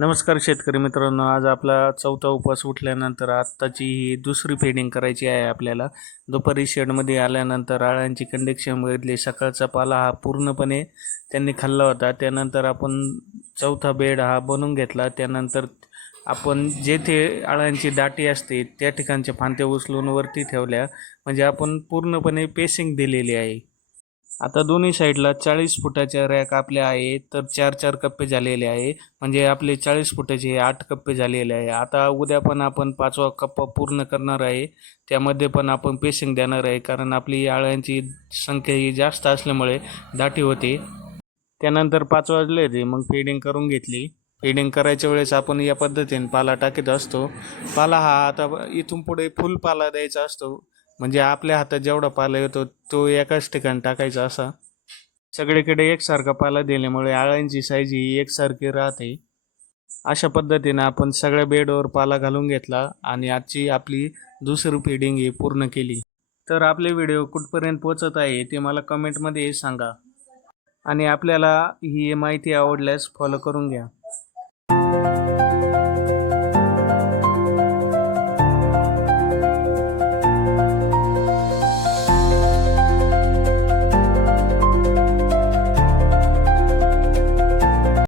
नमस्कार शेतकरी मित्रांनो, आज आपला चौथा उपवास उठल्यानंतर आत्ताची ही दुसरी फेडिंग करायची आहे आपल्याला. दुपारी शेडमध्ये आल्यानंतर अळ्यांची कंडिक्शन बघितली. सकाळचा पाला हा पूर्णपणे त्यांनी खाल्ला होता. त्यानंतर आपण चौथा बेड हा बनवून घेतला. त्यानंतर आपण जेथे अळ्यांची दाटी असते त्या ठिकाणच्या फांद्या उचलून वरती ठेवल्या, म्हणजे आपण पूर्णपणे पेसिंग दिलेली आहे. आता दोन्ही साईडला 40 फुटाच्या रॅक आपल्या आहे, तर 4-4 कप्पे झालेले आहे. म्हणजे आपले 40 फुटाचे 8 कप्पे झालेले आहे. आता उद्या पण आपण 5वा कप्पा पूर्ण करणार आहे. त्यामध्ये पण आपण पेसिंग देणार आहे, कारण आपली अळ्यांची संख्या ही जास्त असल्यामुळे दाटी होते. त्यानंतर 5 वाजले होते, मग फेडिंग करून घेतली. फेडिंग करायच्या वेळेस आपण या पद्धतीने पाला टाकीत असतो. पाला हा आता इथून पुढे फुल पाला द्यायचा असतो. म्हणजे आपल्या हातात जेवढा पाला येतो तो एकाच ठिकाणी टाकायचा. असा सगळीकडे एकसारखा पाला दिल्यामुळे अळ्यांची साईज ही एकसारखी राहते. अशा पद्धतीने आपण सगळ्या बेडवर पाला घालून घेतला आणि आजची आपली दुसरी फेडिंग ही पूर्ण केली. तर आपले व्हिडिओ कुठपर्यंत पोहोचत आहे ते मला कमेंटमध्ये सांगा आणि आपल्याला ही माहिती आवडल्यास फॉलो करून घ्या.